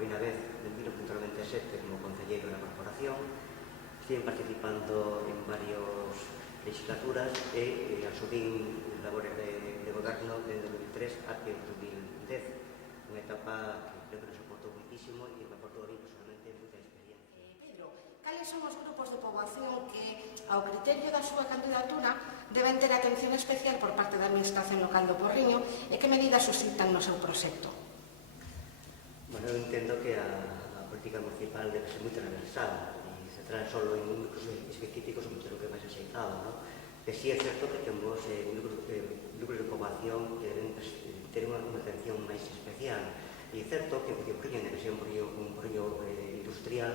primeira vez en 1997 como concelleiro da corporación. Estive participando en varias legislaturas e asumín labores de goberno de 2003 até 2010, unha etapa que creo que nos aportou muitísimo e me aportou a mí personalmente moita experiencia. Pedro, cales son os grupos de poboación que, ao criterio da súa candidatura, deben ter atención especial por parte da Administración local do Porriño e que medidas suscitan no seu proxecto? Bueno, eu entendo que a política municipal debe ser moi transversal e centrar só en núcleos específicos o mucho que máis axeitado, non? Que sí é certo que temos núcleos de poboación que deben ter unha atención máis especial. E é certo que o Porriño, que é un porriño industrial,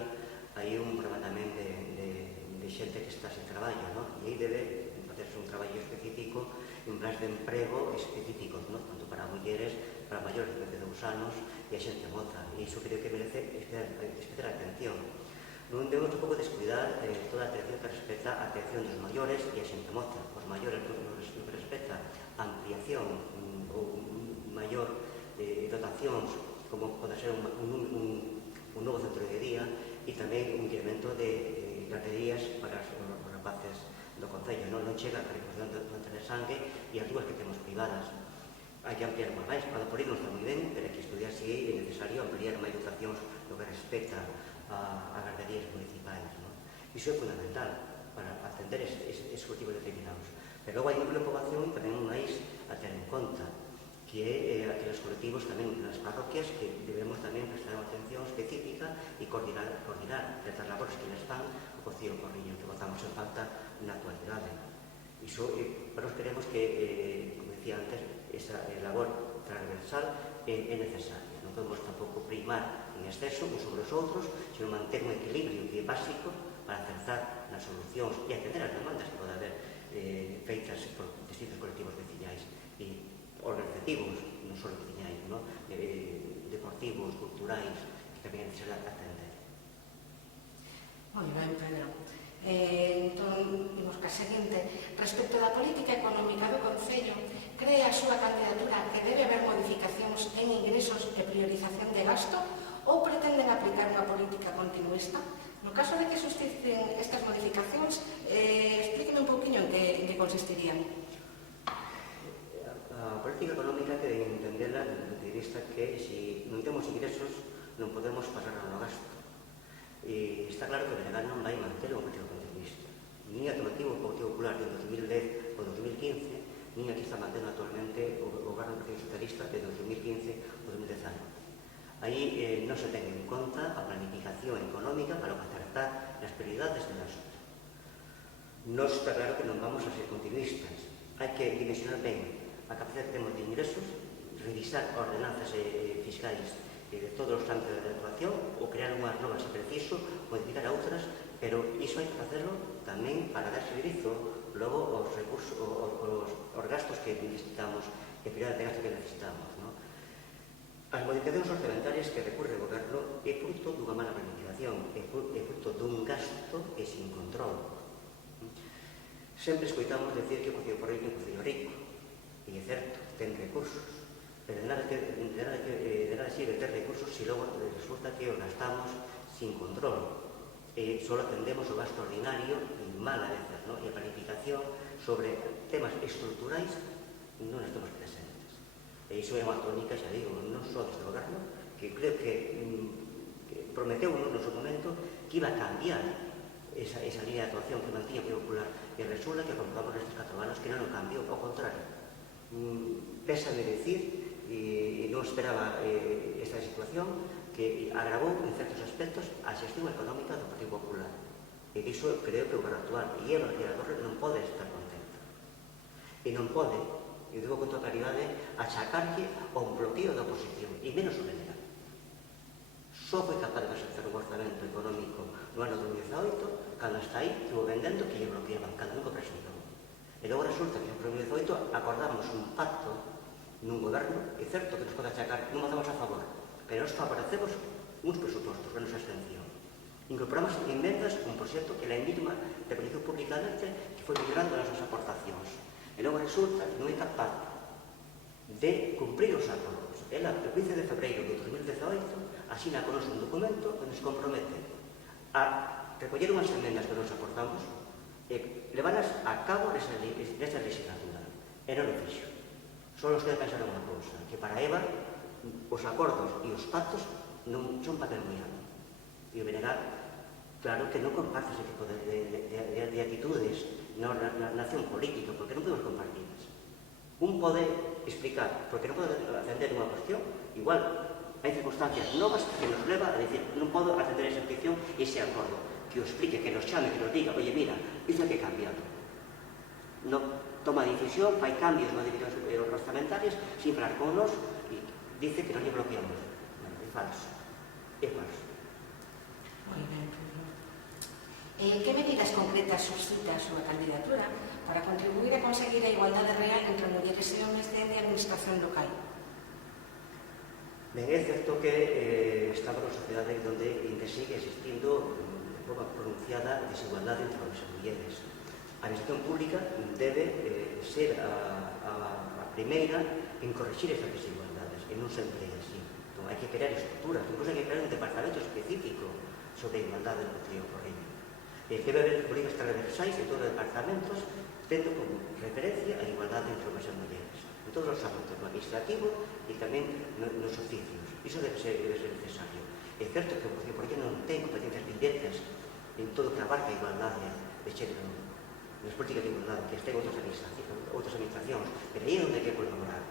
hai un problema tamén de xente que está sen traballo, non? E aí debe facerse un traballo específico en plans de emprego específicos, non? Tanto para mulleres, para maiores de 22 anos e a xente moza. E iso creo que merece especial atención. Non debemos un pouco descuidar toda a atención que respecta a atención dos maiores e a xente moza. Os maiores no que respecta a ampliación ou maior dotacións, como pode ser un novo centro de día e tamén un incremento de garderías para os rapaces do Concello. Non chega a reposición do sangue e as dúas que temos privadas. Hai que ampliar máis, para por aí non está moi ben, pero hai que estudiar se é necesario ampliar máis dotacións no que respecta a garderías municipais. Iso é fundamental para atender esos colectivos determinados. Pero logo hai un número de poboación tamén máis a ter en conta, que é aqueles colectivos tamén nas parroquias que debemos tamén prestar unha atención específica e coordinar certas labores que les fan o Concello do Porriño, que botamos en falta na actualidade. Iso, nós queremos que, como decía antes, esa labor transversal é necesaria. Non podemos tampouco primar en exceso uns sobre os outros, sino manter un equilibrio que é básico para acertar nas solucións e atender as demandas que pode haber feitas por distintos colectivos veciñais e organizativos, non só veciñais, deportivos, culturais, que tamén é necesario atender. Moi ben, Pedro. Entón, imos ca seguinte. Respecto da política económica do Concello, cree a súa candidatura que debe haber modificacións en ingresos e priorización de gasto ou pretenden aplicar unha política continuista? No caso de que susciten estas modificacións, explíqueme un pouquinho en que consistirían. A política económica que deben entenderla desde o punto de vista que se non temos ingresos non podemos pasar no gasto. E está claro que o Benegal non vai manter un partido continuista. Nin alternativo o Partido Popular de 2010 ou 2015, nin a que está mantendo actualmente o goberno do Partido Socialista de 2015 ou 2019. Aí non se ten en conta a planificación económica para acertar as prioridades de gasto. Non está claro que non vamos a ser continuistas. Hai que dimensionar ben a capacidade que temos de ingresos, revisar ordenanzas fiscais de todos os ámbitos de actuación ou crear unhas novas se preciso, modificar a outras, pero iso hai que facerlo tamén para dar servizo logo aos recursos, aos gastos que necesitamos, e prioridade de gasto que necesitamos. As modificacións orçamentarias que recurre o goberno é fruto dunha mala planificación, é fruto dun gasto e sin control. Sempre escoitamos decir que o Concello do Porriño é un concello rico, e é certo, ten recursos, pero de nada sirve ter recursos se logo resulta que os gastamos sin control. Só atendemos o gasto ordinario e mal a veces, e a planificación sobre temas estruturais non estamos presentes. E iso é unha tónica, xa digo, non só deste goberno, que creo que prometeu no seu momento que iba a cambiar esa línea de actuación que mantiña o Partido Popular, e resulta que comprobamos nestes 4 anos que non o cambiou, ao contrario. Pésame decir, e non esperaba esta situación, que agravou en certos aspectos a xestión económica do Partido Popular. E diso creo que o goberno actual e a María Torre non pode estar contenta. E non pode, e digo con toda claridade, achacarlle ao bloqueo da oposición, e menos o Benegal. Só foi capaz de presentar un orzamento económico no ano 2018, cando está aí, estuvo vendendo que lle bloqueaban, cando nunca presentou. E logo resulta que no 2018 acordamos un pacto nun goberno, é certo que nos pode achacar, non votamos a favor, pero nós favorecemos uns presupostos, que nos abstención. Incorporamos enmendas un proxecto que la misma reconheceu públicamente que foi millorando as nosas aportacións. E logo resulta que non é capaz de cumprir os acordos, e Ela, el 15 de febreiro de 2018, asina con nos un documento onde se compromete a recoller unhas emendas que nos aportamos e levarlas a cabo nesta legislatura. E non o fixo. Só nos queda pensar unha cousa, que para Eva os acordos e os pactos non son papel mollado. E o Benegal, claro que non comparte ese tipo de actitudes na acción política, porque non podemos compartirlas. Un pode explicar, porque non pode atender unha cuestión, igual hai circunstancias novas que nos leva a decir non podo atender esa petición e ese acordo, que o explique, que nos chame, que nos diga, oye, mira, iso hai que cambiarlo. Non toma decisión, fai cambios nas decisións orçamentarias sin falar con nos e dice que non lle bloqueamos. Bueno, é falso. É falso. Moi ben, que medidas concretas suscita a súa candidatura para contribuir a conseguir a igualdade real entre mulleres e homens dentro da administración local? Ben, é certo que estamos nunha sociedade onde ainda sigue existindo de forma pronunciada desigualdade entre homens e mulleres. A administración pública debe ser a primeira en corrixir estas desigualdades, e non sempre é así. Entón, hai que crear estructuras, incluso hai que crear un departamento específico sobre a igualdade no Concello de Porriño. Debe haber políticas transversais en todos os departamentos, tendo como referencia a igualdade entre homens e mulleres, en todos os ámbitos, no administrativo e tamén nos oficios. Iso debe ser necesario. É certo que o Concello de Porriño non ten competencias directas en todo o que abarca a igualdade de xénero nas políticas de igualdade que estén outras administracións, pero aí é onde hai que colaborar.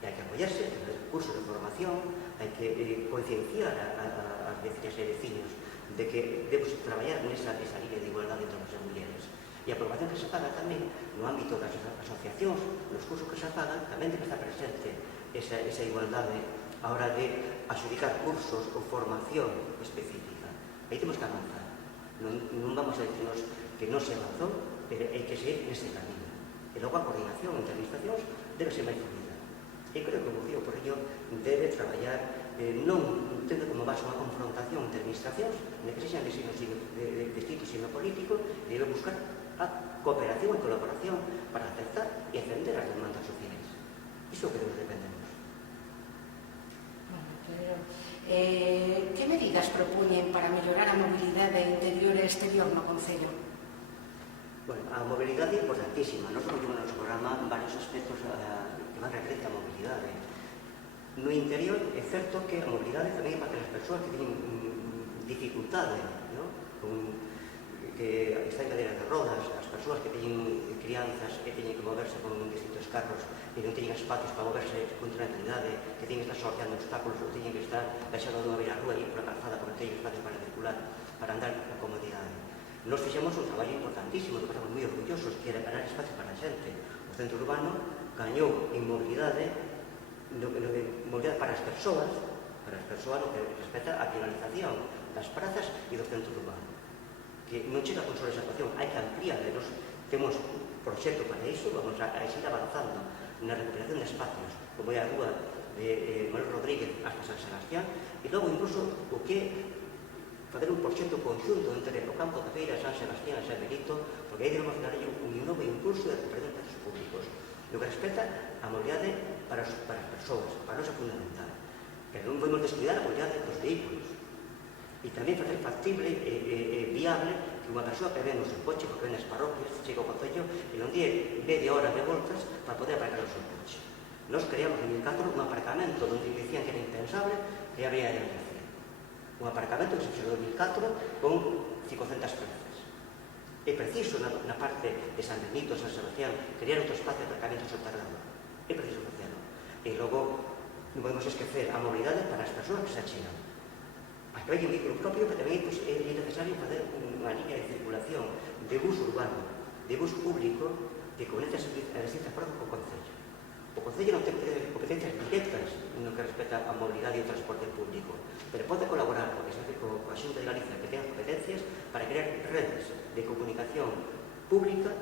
E hai que apoiarse en cursos de formación, hai que concienciar as vecinas e vecinos de que debemos traballar nesa línea de igualdade entre homens e mulleres. E a programación que se paga tamén no ámbito das asociacións, nos cursos que se pagan, tamén debe estar presente esa igualdade a hora de adjudicar cursos ou formación específica. Aí temos que avanzar. Non vamos a decirnos que non se avanzou, pero hai que seguir neste camino. E logo a coordinación entre administracións debe ser máis fluida. E creo que o Concello de Porriño debe traballar non tendo como base unha confrontación entre administracións, en que sexan de distinto signo político, debe buscar a cooperación e colaboración para aceptar e defender as demandas sociais. Iso que debemos defendernos. Que medidas propoñen para mellorar a mobilidade interior e exterior no Concello? Bueno, a mobilidade é importantísima. Nós temos no noso programa varios aspectos que van referente á mobilidade. No interior é certo que a mobilidade tamén é para aquelas persoas que teñen dificultade, que están en cadeiras de rodas, as persoas que teñen crianzas que teñen que moverse con distintos carros e non teñen espacios para moverse con tranquilidade, que teñen que estar sorteando obstáculos ou teñen que estar baixando dunha beira-rúa e ir pola calzada porque teñen espacios para circular, para andar con comodidade. Nos fixemos un traballo importantísimo, que pasamos moi orgullosos, que era ganar espacio para a xente. O centro urbano gañou en mobilidade para as persoas no que respecta a finalización das prazas e do centro urbano. Que non chega con só esa actuación, hai que ampliar. Nos temos proxecto para iso, vamos a seguir avanzando na recuperación de espacios, como é a rúa de Manuel Rodríguez hasta San Sebastián, e logo incluso o que fazer un proxecto conxunto entre o campo da Feira, San Sebastián e San Benito, porque aí debemos dar un novo impulso de recuperación de espacios públicos. No que respecta a mobilidade para as persoas, para nós é fundamental. Que non podemos descuidar a mobilidade dos vehículos. E tamén facer factible e viable que unha persoa que ven no seu coche, porque ven nas parroquias, chega ao Concello e non die media hora de voltas para poder aparcar o seu coche. Nos creamos en 2004 un aparcamento onde dicían que era impensable que habría de hacer. Un aparcamento que se fixou en 2004 con 500 plazas. É preciso na parte de San Benito, San Sebastián, crear outro espacio de aparcamento soterrado. É preciso facelo. E logo non podemos esquecer a mobilidade para as persoas que se achegan. A que vai un vehículo propio, pero tamén é necesario facer unha línea de circulación de bus urbano, de bus público, que conecte a distintas prazas co Concello. O Concello non ten competencias directas no que respecta a mobilidade e o transporte público, pero pode colaborar coa Xunta de Galicia que ten as competencias para crear redes de comunicación pública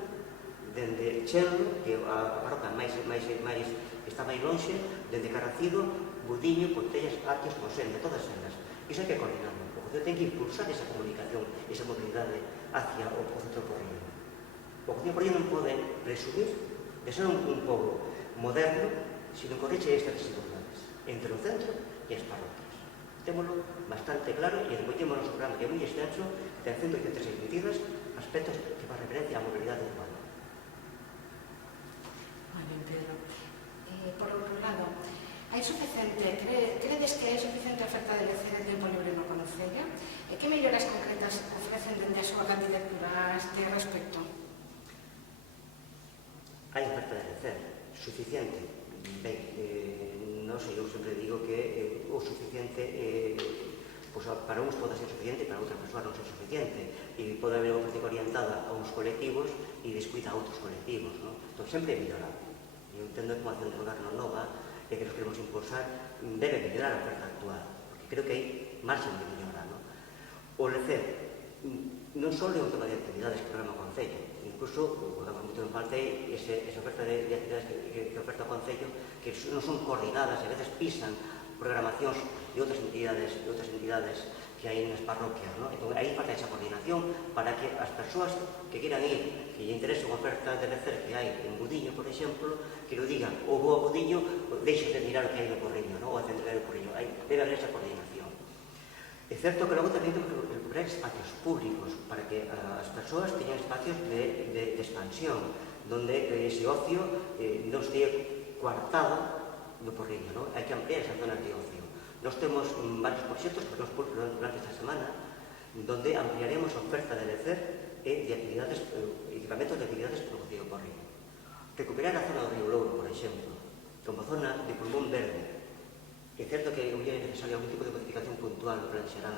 dende Chenlo, que a parroquia está máis lonxe, dende Carracido, Budiño, Contellas, Artios, Mosén, de todas elas. Iso hai que coordinarlo. O Concello ten que impulsar esa comunicación, esa mobilidade hacia o centro Porriño. O Concello Porriño non pode presumir de ser un pobo moderno se non corrixe estas desigualdades entre claro e depollemos o noso programa, que é moi extenso, que ten 186 medidas, aspectos que fan referencia á mobilidade urbana. Moi ben, Pedro. Por outro lado, hai suficiente, credes que hai suficiente oferta de lecer e tempo libre no Concello? E que melloras concretas ofrecen dende a súa candidatura a este respecto? Hai oferta de lecer, suficiente. Ben, non sei, eu sempre digo que o suficiente para uns pode ser suficiente e para outras persoas non ser suficiente, e pode haber unha política orientada a uns colectivos e descuida a outros colectivos, non? Entón, sempre é mellorable. Eu entendo que como acción de goberno nova e que nos queremos impulsar debe mellorar a oferta actual, porque creo que hai marxen de mellora, non? O lecer non só é un tema de actividades que programa o Concello, incluso, podemos moito en falta esa oferta de actividades que oferta o Concello, que non son coordinadas e a veces pisan programacións de outras entidades que hai nas parroquias, non? Entón, aí falta esa coordinación para que as persoas que queiran ir, que lle interese unha oferta de lecer que hai en Budiño, por exemplo, que lo digan, ou vou a Budiño, deixo de mirar o que hai no Porriño, non? Ou a central do Porriño. Debe haber esa coordinación. É certo que logo tamén temos que recuperar espacios públicos para que as persoas teñan espacios de expansión, donde ese ocio non estea coartado no Porriño, non? Hai que ampliar esas zonas de ocio. Nós temos varios proxectos que nos pulsamos durante esta semana, donde ampliaremos a oferta de lecer e de actividades, equipamentos de actividades no Concello do Porriño. Recuperar a zona do Río Louro, por exemplo, como zona de pulmón verde. É certo que é necesario algún tipo de modificación puntual no plan xeral.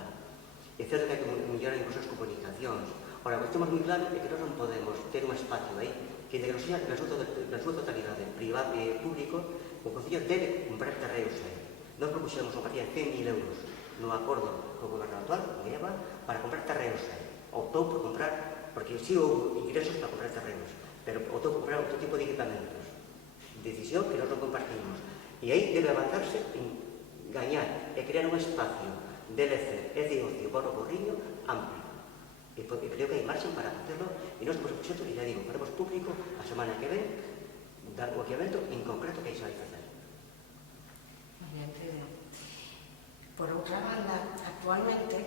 É certo que hai que mellorar incluso as comunicacións. Ora, o que temos moi claro é que nós non podemos ter un espacio aí que, de que non sexa na súa totalidade privado e público, o Concello debe comprar terreos aí. Nós propuxemos unha partida de 100.000 euros no acordo co goberno actual, que leva, para comprar terreos aí. Optou por comprar, porque si houve ingresos para comprar terrenos, pero optou por comprar outro tipo de equipamentos. Decisión que nós non compartimos. E aí debe avanzarse en gañar e crear un espacio de lecer e de ocio para o Porriño amplio. E creo que hai marxen para hacerlo, e nós temos o proxecto, e já digo, faremos público a semana que ven, dar o equipamento en concreto que hai xa vai facer. Por outra banda, actualmente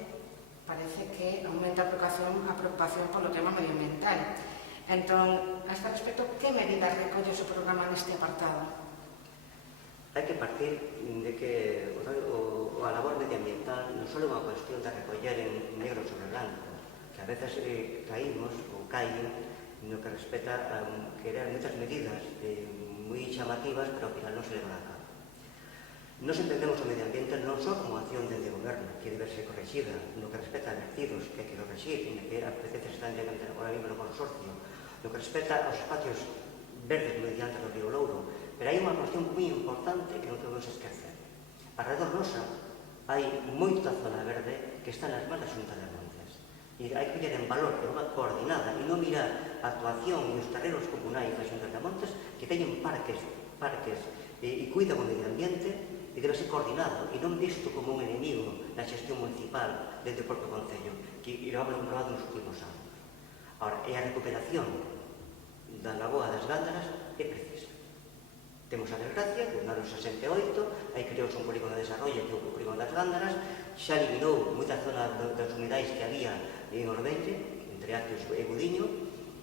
parece que aumenta a preocupación polo tema medioambiental. Entón, a este respecto, que medidas recolle o seu programa neste apartado? Hai que partir de que a labor medioambiental non só é unha cuestión de recoller en negro sobre blanco, que a veces caímos ou caen no que respecta a querer moitas medidas moi chamativas, pero ao final non se levan a cabo. Nos entendemos o medio ambiente non só como acción dende o goberno, que debe ser correxida no que respecta a vertidos, que hai que correxir, e que as veces están agora mismo no consorcio, no que respecta aos espacios verdes mediante do Río Louro, pero hai unha cuestión moi importante que non podemos esquecer. Alrededor nosa hai moita zona verde que está nas mãos da Xunta de Montes, e hai que poñer en valor de unha coordinada e non mirar a actuación nos terrenos comunais da Xunta de Montes que teñen parques e cuidan o medio ambiente, e debe ser coordinado e non visto como un enemigo na xestión municipal dentro do propio Concello, que lo hemos comprobado nos últimos anos. Ahora, e a recuperación da Lagoa das Gándaras é precisa. Temos a desgracia que no ano 68 aí creouse un polígono de desarrollo que é o polígono das Gándaras, xa eliminou moitas zonas das humidais que había en Orbeinte, entre Aquios e Budiño,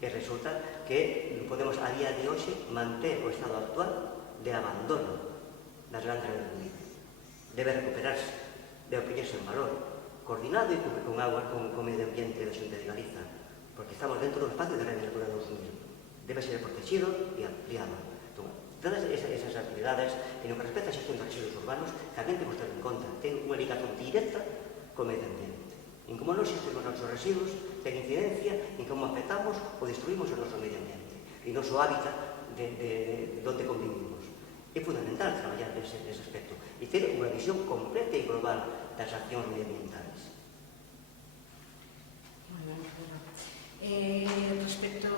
e resulta que podemos a día de hoxe manter o estado actual de abandono das gándaras de Budiño. Debe recuperarse, debe poñerse en valor, coordinado e con agua, con medio ambiente da Xunta de Galiza, porque estamos dentro dun espacio de Red Natura 2000. Debe ser protegido e ampliado. Entón, todas esas actividades, e no que respecta a xestión de residuos urbanos, tamén temos que ter en conta, ten unha ligación directa co medio ambiente. En como non xestionamos os nosos residuos, ten incidencia en como afectamos ou destruímos o noso medio ambiente, e o noso hábitat de onde convivimos. É fundamental traballar nese aspecto e ter unha visión completa e global das accións medioambientales. Respecto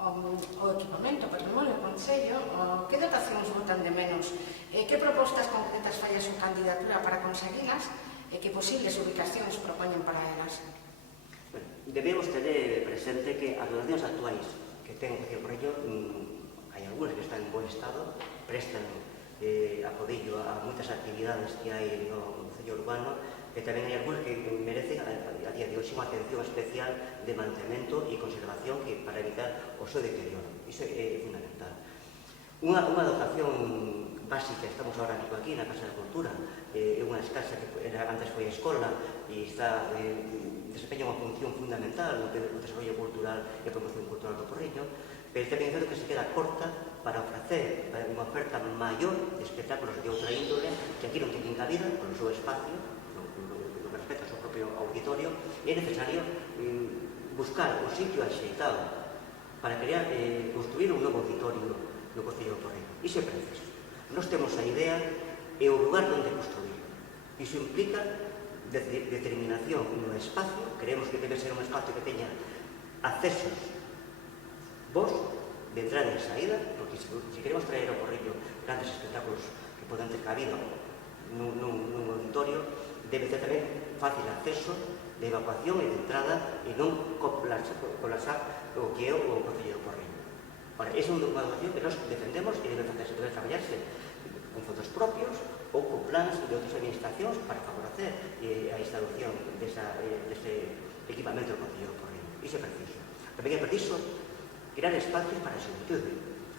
ao equipamento, patrimonio, Concello, que dotacións botan de menos? Que propostas concretas fai a súa candidatura para conseguilas e que posibles ubicacións propoñen para elas? Debemos ter presente que as dotacións actuais que ten o Concello Porriño, hai algúnas que están en bon estado, prestan apodillo a moitas actividades que hai no Concello Urbano, E tamén hai algúns que merecen a día de hoxe unha atención especial de mantemento e conservación que para evitar o seu deterioro. Iso é fundamental. Unha dotación básica, estamos ahora mismo aquí na Casa da Cultura, é unha casa que antes foi escola e desempeña unha función fundamental no desarrollo cultural e a promoción cultural do Porriño, pero tamén é certo que se queda corta para ofrecer unha oferta maior de espectáculos de outra índole que aquí non teñen cabida polo seu espacio, no que respecta ao seu propio auditorio, e é necesario buscar un sitio axeitado para construir un novo auditorio no Concello do Porriño. Iso é preciso. Nós temos a idea e o lugar onde construir. Iso implica determinación no espacio. Creemos que debe ser un espacio que teña accesos vos de entrada e saída, porque se queremos traer ao Porriño grandes espectáculos que poden ter cabida nun auditorio, debe ter tamén fácil acceso de evacuación e de entrada e non colapsar o que é o Concello do Porriño. Ora, esa é unha dotación que nós defendemos e debe traballarse con fondos propios ou con plans de outras administracións para favorecer a instalación dese equipamento do Concello do Porriño. Iso é preciso. Tamén é preciso crear espacios para a xuventude.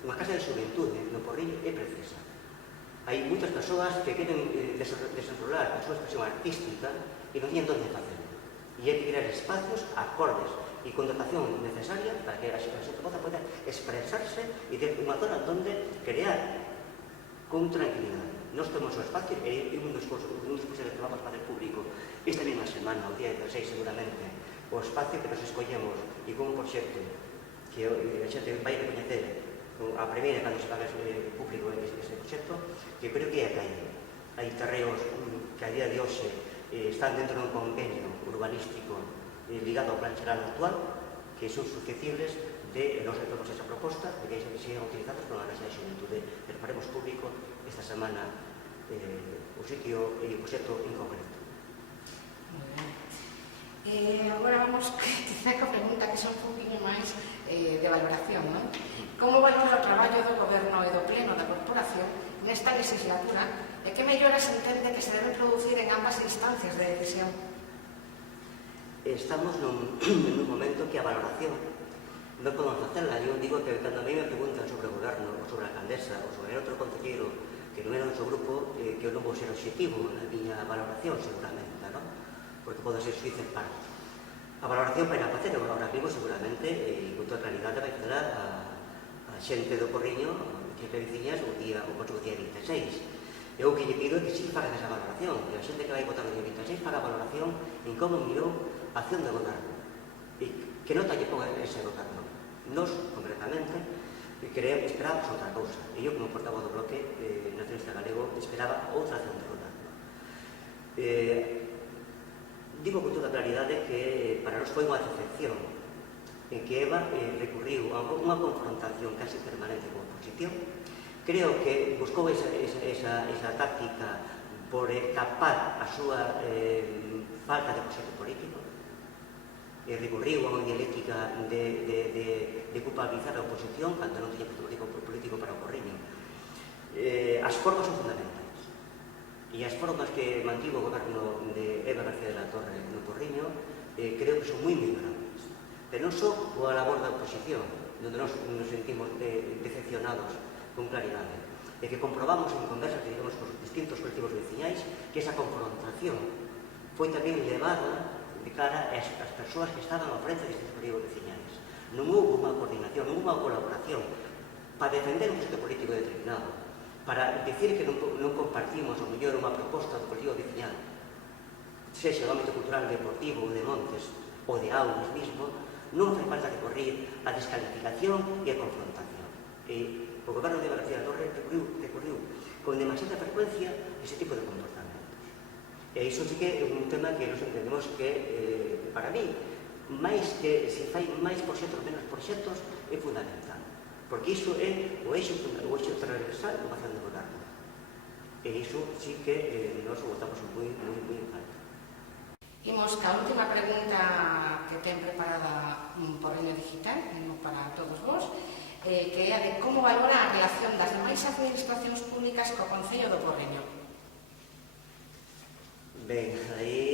Unha casa de xuventude no Porriño é precisa. Hai moitas persoas que queren desenrolar a súa expresión artística e non teñen onde facelo. E hai que crear espacios acordes e con dotación necesaria para que a xente poda expresarse e ter unha zona onde crear con tranquilidade. Nós temos o espacio e un dos cursos que vamos a fazer público esta mesma semana, o día 16 seguramente, o espacio que nos escollemos e con un proxecto que a xente vai recoñecer a primeira cando se faga público ese proxecto, que creo que é a caída. Hai terreos que a día de hoxe están dentro dun convenio urbanístico ligado ao plan xeral actual, que son susceptibles de nos temos esa proposta de que sean utilizados por unha casa de xuventude. Pero faremos público esta semana o sitio e o proxecto en concreto. Agora vamos quizá coa pregunta que son un poquinho máis de valoración, non? Como valora o traballo do Goberno e do Pleno da Corporación nesta legislatura e que melloras entende que se deben producir en ambas instancias de decisión? Estamos nun momento que a valoración non podemos facela. Eu digo que cando a mí me preguntan sobre o goberno, ou sobre a alcaldesa, ou sobre outro concelleiro que non é do noso grupo, que eu non vou ser objetivo na miña valoración, seguramente, non? Porque podo ser suizo en parte. A valoración para facer agora mismo, seguramente, e con toda claridade, vai facer a xente do Porriño, a xente de veciñas, o próximo día 26. Eu o que lle pido é que sí fagan esa valoración, que a xente que vai votar no día 26 faga a valoración en como mirou a acción do goberno e que nota lle ponga ese goberno. Nos, concretamente, esperábamos outra cousa e eu como portavoz do bloque nacionalista galego esperaba outra acción do goberno. Digo con toda claridade que para nós foi unha decepción en que Eva recurriu a unha confrontación casi permanente con a oposición. Creo que buscou esa táctica por tapar a súa falta de proxecto político e recurriu a unha dialéctica de culpabilizar a oposición cando non tiña proxecto político para o Porriño. As formas son fundamentais e as formas que mantivo o goberno de Eva García de la Torre no Porriño creo que son moi mellorables, pero non só coa labor da oposición, onde nos sentimos decepcionados con claridade, e que comprobamos en conversas que digamos con os distintos colectivos veciñais que esa confrontación foi tamén levada de cara ás persoas que estaban ao frente destes colectivos veciñais. Non houve unha coordinación, non houve unha colaboración para defender un proxecto político determinado, para decir que non compartimos o mellor unha proposta do colectivo veciñal, sexa do ámbito cultural, deportivo, de montes ou de aulas mismo, non fai falta recorrer a descalificación e a confrontación. E o goberno de García da Torre recurriu con demasiada frecuencia ese tipo de comportamentos. E iso sí que é un tema que nos entendemos que, para mí, máis que se fai máis proxectos ou menos proxectos, é fundamental. Porque iso é o eixo transversal da acción do goberno. E iso sí que nos votamos moi en falta. Imos ca última pregunta que ten preparada Porriño Digital, para todos vos, que é a de como valora a relación das demais administracións públicas co Concello do Porriño. Ben, aí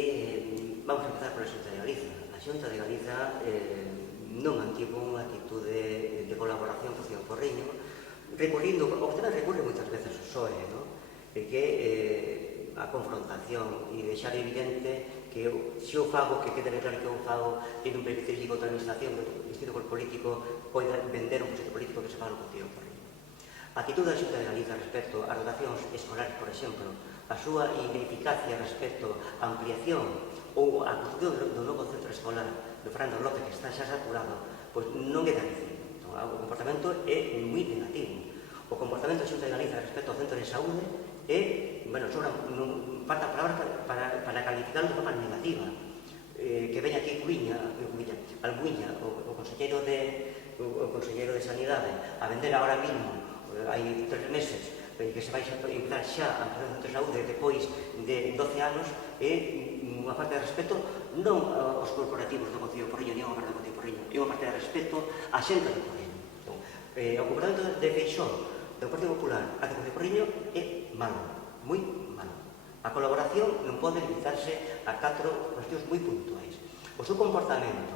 vamos a empezar por a Xunta de Galiza. A Xunta de Galiza non mantivo unha actitude de colaboración co Cío Porriño, recurrindo, o que tamén recurre moitas veces o PSOE, que a confrontación e deixar evidente que se eu fago, que quede claro que eu fago, tiene un beneficio contra a administración, o instituto político pode vender un proxecto político que se faga no Cío Porriño. A actitude da Xunta de Galiza respecto ás rotacións escolares, por exemplo, a súa ineficacia respecto á ampliación ou a construcción do novo centro escolar do Fernando López, que está xa saturado, pois non é de recibo. O comportamento é moi negativo. O comportamento da Xunta de Galiza respecto ao centro de saúde é, falta palabras para calificarlo de forma negativa. Que veña aquí Albuña, o conselleiro de Sanidade, a vender agora mismo, hai 3 meses, que se vai empezar xa a empezar o centro de saúde depois de 12 anos, é unha parte de respeto non aos corporativos do Concello de Porriño, nin ao goberno do Concello de Porriño, é unha parte de respeto á xente do Porriño. O comportamento de Feixóo do Partido Popular a do Concello de Porriño é malo, moi malo. A colaboración non pode limitarse a 4 cuestións moi puntuais. O seu comportamento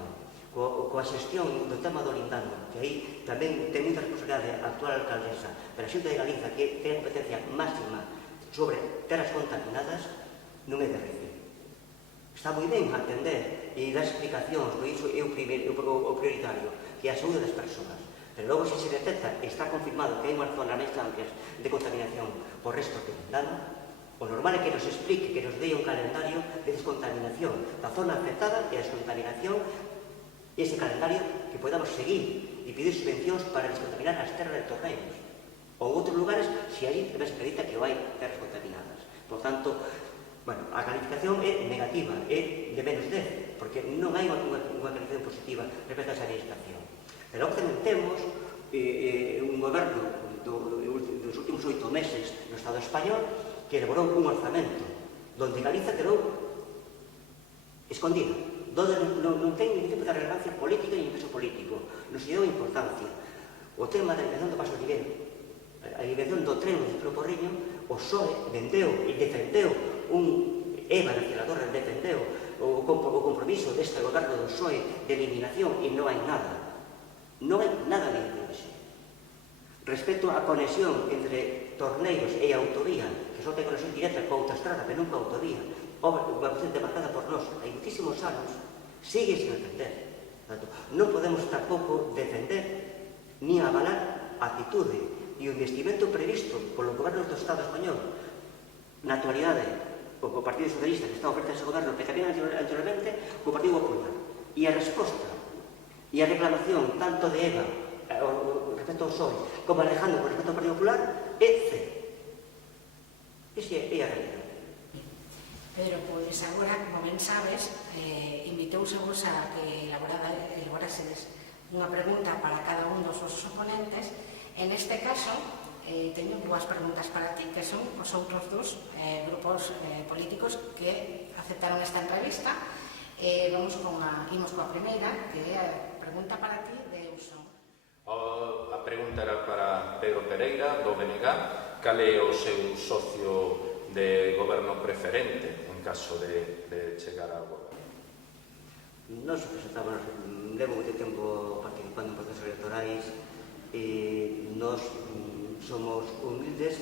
coa xestión do tema do lindano, que aí tamén ten moita responsabilidade a actual alcaldesa, pero a Xunta de Galiza, que ten a competencia máxima sobre terras contaminadas, non é de recibo. Está moi ben atender e dar explicacións, que iso é o prioritario, que é a saúde das persoas. Pero logo, se se detecta e está confirmado que hai unhas zonas máis amplias de contaminación por restos de lindano, o normal é que nos explique, que nos dé un calendario de descontaminación da zona afectada e a descontaminación, ese calendario que podamos seguir e pedir subvencións para descontaminar as terras de Torneiros ou outros lugares se aí se acredita que hai terras contaminadas. Por tanto, a calificación é negativa, é de menos 10, porque non hai unha calificación positiva respecto a esa administración. Pero que tamén temos un goberno dos últimos 8 meses no Estado español que elaborou un orzamento donde Galiza quedou escondida, donde non ten ningún tipo de relevancia política ni peso político, non se deu importancia. O tema da eliminación do paso de nivel, a eliminación do tren do Ciclo Porriño, o PSOE vendeu e defendeu Eva Nacionador defendeu o compromiso deste goberno do PSOE de eliminación e non hai nada. Non hai nada de iso. Respecto á conexión entre Torneiros e a autovía, que só ten conexión directa coa autostrada, pero non coa autovía, unha cuestión demarcada por nós hai muchísimos anos, sigue sin atender. Non podemos tampouco defender ni avalar a actitude e o investimento previsto polo goberno do Estado español na actualidade o Partido Socialista que está a oferta ese goberno, que tamén anteriormente o Partido Popular. E a resposta e a reclamación tanto de Eva respecto ao PSOE como Alejandro respecto ao Partido Popular é cero. Esa é a realidade. Pedro, pois agora, como ben sabes, invitouse vos a que elaborasedes unha pregunta para cada un dos vosos oponentes. En este caso, teño 2 preguntas para ti, que son os outros 2 grupos políticos que aceptaron esta entrevista. Imos coa primeira, que é a pregunta para ti de Uso. A pregunta era para Pedro Pereira, do BNG. Cal é o seu socio de goberno preferente en caso de chegar ao goberno? Nos presentamos, levo moito tempo participando en procesos electorais e nos somos humildes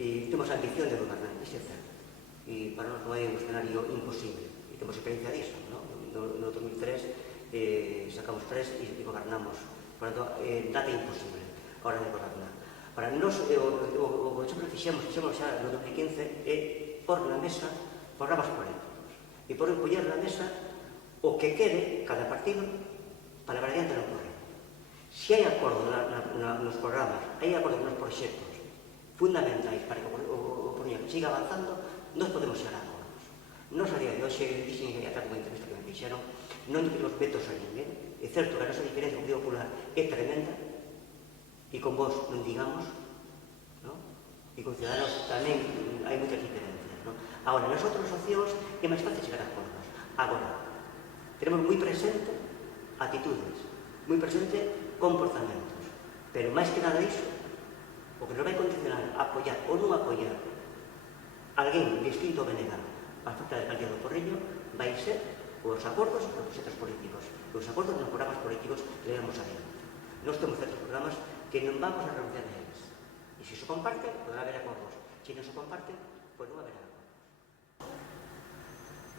e temos a ambición de gobernar, iso é certo. E para nós non é un escenario imposible e temos experiencia disso, no 2003 sacamos 3 e gobernamos, por tanto, nada é imposible a hora de gobernar. Para nós, o que sempre fixemos xa no 2015 é pôr na mesa programas políticos e pôr na mesa o que quere cada partido para levar adiante no correo. Se hai acordo nos programas, hai acordo nos proxectos fundamentais para que o proxecto siga avanzando, nós podemos chegar a acordos. Nós a día de hoxe, dixen que atrás unha entrevista que me fixeron, non lle pedimos vetos a ninguén. É certo que a nosa diferencia con o Partido Popular é tremenda, e con vos non digamos, e con Ciudadanos tamén hai moitas diferencias. Agora, nas outras opcións é máis fácil chegar a acordos. Agora, tenemos moi presente actitudes, moi presente comportamentos, pero máis que nada iso, o que nos vai condicionar a apoiar ou non apoiar alguén distinto ao BNG a falta de alcaldía do Porriño vai ser os acordos e os proxectos políticos, os acordos nos programas políticos que levamos adiante. Nós temos certos programas que non vamos a renunciar a eles. E se se comparten, podrá haber acordos. Se non se comparten, pois non haberá acordos.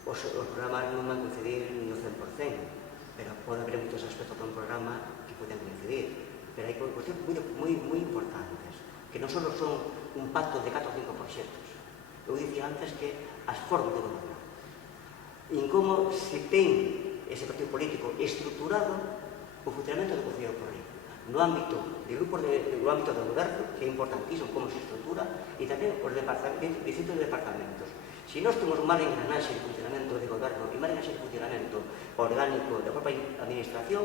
Os programas non van coincidir no 100%, pero pode haber moitos aspectos de un programa que poden coincidir. Pero hai cuestións moi importantes, que non só son un pacto de 4 ou 5 proxectos. Eu dicía antes que as formas de gobernar. E en como se ten ese partido político estruturado o funcionamento do Concello de Porriño. No ámbito de grupos no ámbito do goberno, que é importantísimo como se estrutura, e tamén os distintos departamentos. Se nós temos mal engranaxe de funcionamento de goberno e mal engranaxe de funcionamento orgánico da propia administración,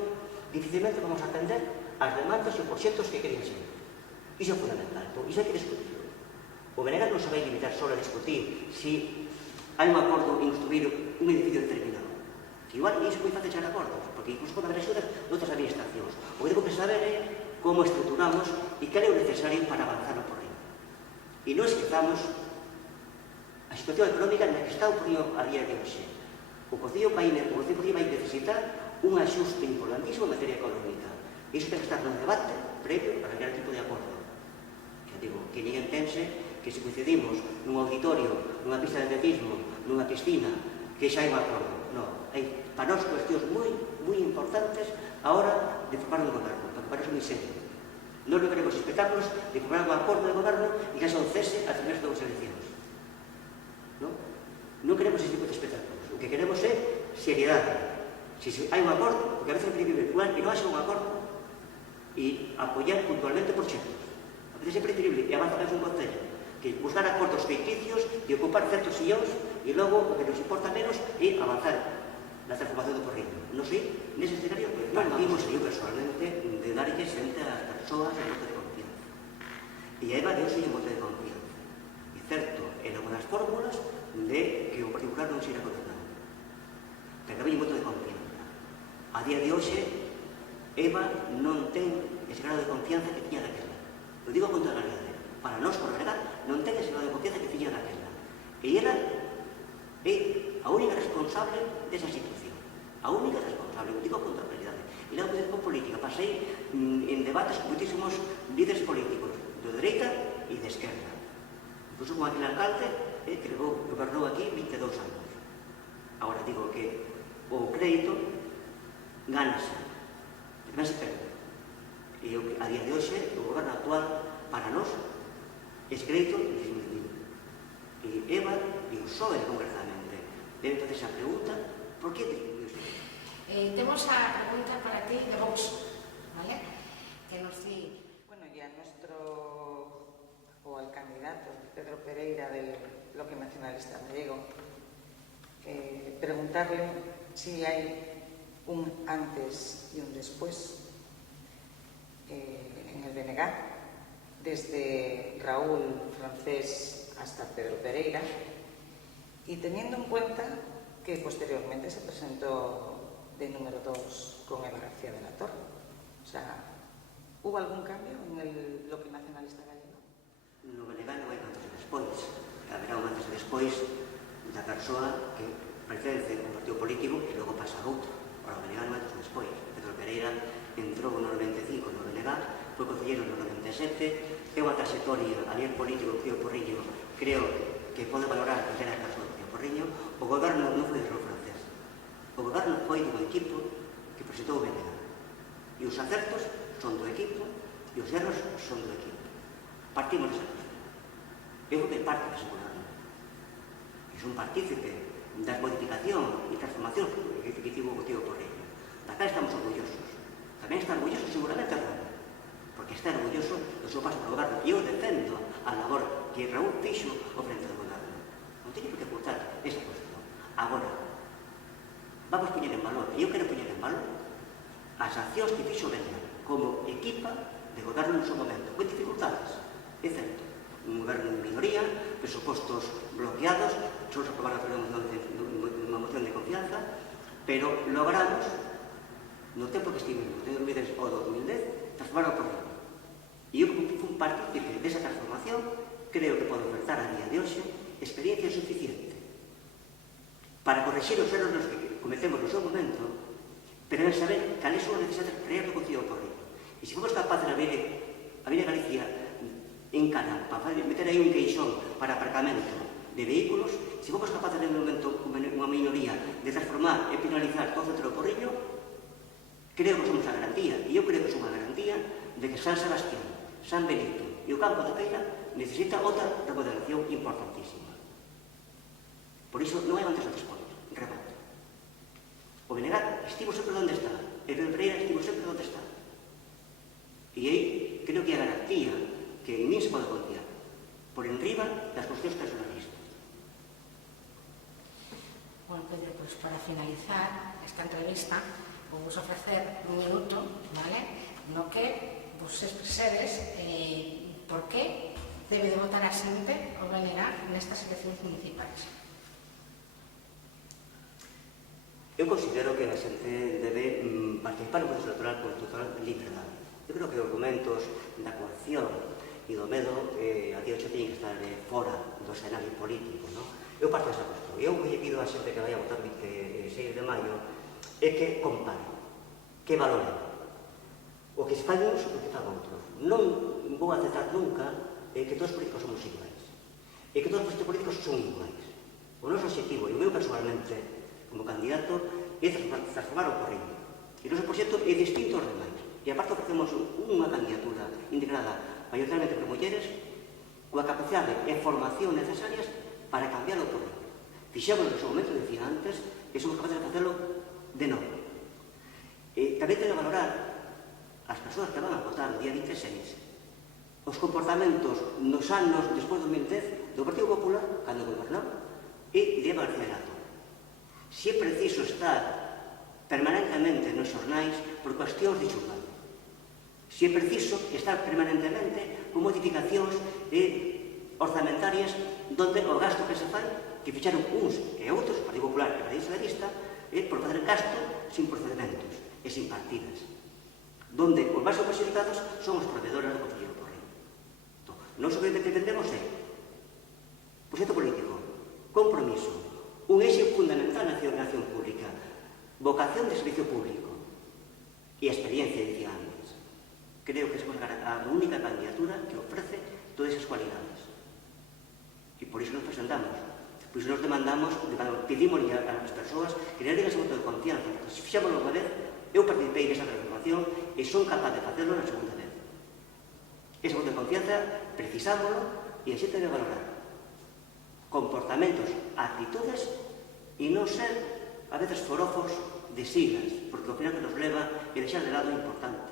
dificilmente vamos a atender as demandas e os proxectos que queren ser. Iso é fundamental, iso hai que discutir. O BNG non se vai limitar só a discutir se hai un acordo en construir un edificio determinado. Igual, iso moi fácil chegar a acordos, porque incluso pode haber axudas de outras administracións. O que temos que saber é como estruturamos e que é o necesario para avanzar no Porriño. E non esquezamos a situación económica na que está o Porriño a día de hoxe. O Concello vai necesitar un axuste importantísimo en materia económica. Iso ten que estar no debate previo para crear tipo de acordo. Que ninguén pense que se coincidimos nun auditorio, nunha pista de atletismo, nunha piscina, que xa hai un acordo. Non, hai para nós cuestións moi importantes a hora de formar un goberno, porque para iso moi serio. Non queremos espectáculos de formar un acordo de goberno e que xa un cese a través das eleccións. Non queremos ese tipo de espectáculos. O que queremos é seriedade. Se hai un acordo, porque a veces é preferible que non haxa un acordo e apoiar puntualmente proxectos. A veces é preferible e avanza máis un concello que buscar acordos ficticios e ocupar certos sillóns e logo o que nos importa menos é avanzar na transformación do Porriño. Non sei, nese escenario, partimos eu personalmente de darlle xente ás persoas en voto de confianza. E a Eva deus en voto de confianza. E certo, en algunas fórmulas de que o particular non se irá gobernando. Pero tamén en voto de confianza. A día de hoxe, Eva non ten ese grado de confianza que tiña daquela. Lo digo con toda realidade. Para nós, por verdad, non ten ese grado de confianza que tiña daquela. E ela é a única responsable desa situación. A única responsable, o digo con toda realidade. E logo que con política, pasei en debates con muitísimos líderes políticos, de dereita e de esquerda. Incluso con aquel alcalde que gobernou aquí 22 anos. Agora digo que o crédito gánase, non se perde. E a día de hoxe, o goberno actual, para nós, ese crédito disminuiu. E Eva e o PSOE concretamente debe facerse a pregunta por que disminuiu ese crédito. Temos a pregunta para ti de Vox, ¿vale? Que nos di... Bueno, y a nuestro, o al candidato Pedro Pereira del Bloque Nacionalista Gallego, preguntarle si hay un antes y un después en el BNG, desde Raúl Francés hasta Pedro Pereira, y teniendo en cuenta que posteriormente se presentó de número 2 con Eva García de la Torre. O sea, ¿hubo algún cambio en el Bloque Nacionalista Gallego? No BNG non hai antes e despois. Haberá un antes e despois da persoa que pertence a un partido político e logo pasa a outro. Ora, o BNG non hai antes e despois. Pedro Pereira entrou no 95 no BNG, foi concelleiro no 97, é unha trayectoria a nivel político do Concello de Porriño, creo que pode valorar a primeira persoa do Concello de Porriño. O goberno non foi de Raúl Francés. O goberno foi dun equipo que presentou o BNG. E os acertos son do equipo e os erros son do equipo. Partimos desa cosa. Eu fui parte dese goberno. E son partícipe das modificacións e transformacións que tivo o Concello de Porriño. Da cal estamos orgullosos. Tamén está orgulloso seguramente Raúl, porque está orgulloso do seu paso polo goberno. E eu defendo a labor que Raúl fixo ao frente do goberno. Non teño por que ocultar esa cuestión. Agora, vamos poñer en valor, e eu quero poñer en valor as accións que fixo BNG como equipa de goberno no seu momento, con dificultades, é certo. Un goberno de minoría, presupostos bloqueados, só se aprobaron unha moción de confianza, pero logramos, no tempo que estivemos, de 2010 ao 2010, transformar o Porriño. E eu fui partícipe desa transformación, creo que pode ofertar a día de hoxe experiencia suficiente para corrixir os erros nos que cometemos no seu momento, pero en saber cales son as necesidades reais do Concello do Porriño. E se fomos capaces de abrir Galicia en cara, para meter aí un queixón para aparcamento de vehículos, se fomos capaces en un momento, unha minoría, de transformar e penalizar todo o centro do Porriño, creo que somos a garantía, e eu creo que somos a garantía de que San Sebastián, San Benito e o Campo da Feira necesita outra remodelación importantísima. Por iso non hai antes ou despois, remato. O Benegat estivo sempre onde está, e Pedro Pereira estivo sempre onde está. E aí creo que é a garantía que en min se pode confiar, por enriba das cuestións personalistas. Bueno, Pedro, pues para finalizar esta entrevista, vamos a ofrecer un minuto, ¿vale?, no que vos expresedes por que debe de votar a xente o BNG nestas eleccións municipais. Eu considero que a xente debe participar no proceso electoral con total liberdade. Eu creo que os argumentos da coacción e do medo a día 8 teñen que estar fora do escenario político, non? Eu parto desa cuestión. Eu lle pido a xente que vai a votar 26 de maio é que compare, que valore o que se fai uns e o que fai outros. Non vou aceptar nunca que todos os políticos somos iguais e que todos os políticos son iguais. O noso objetivo, e o meu personalmente como candidato, é transformar o Porriño. E o noso proxecto é distinto aos demais. E aparte ofrecemos unha candidatura integrada maioritariamente por mulleres coa capacidade e formación necesarias para cambiar o Porriño. Fixemos no seu momento, decía antes, e somos capaces de facelo de novo. Tamén teño que valorar as persoas que van a votar o día 26 os comportamentos nos anos despois do 2010 do Partido Popular cando gobernou e de Eva García Lato. Se é preciso estar permanentemente nos xornais por cuestións de xurval. Se é preciso estar permanentemente con modificacións orzamentarias donde o gasto que se fai, que fixaron uns e outros, o Partido Popular e o Partido Socialista, por fazer gasto sin procedimentos e sin partidas, donde os máis perxudicados son os proveedores do Concello do Porriño. Nós o que defendemos é proxecto político, compromiso, un eixe fundamental na acción pública, vocación de servicio público e experiencia, dicía antes. Creo que somos a única candidatura que ofrece todas esas cualidades. E por iso nos presentamos. Por iso nos demandamos, pedimos ás persoas que le den ese voto de confianza, porque se fixamos unha vez, eu participei nesa transformación e son capaz de facelo na segunda vez. Ese voto de confianza precisámoslo e a xente debe valorar comportamentos, actitudes e non ser a veces forofos de siglas, porque o final que nos leva é deixar de lado o importante.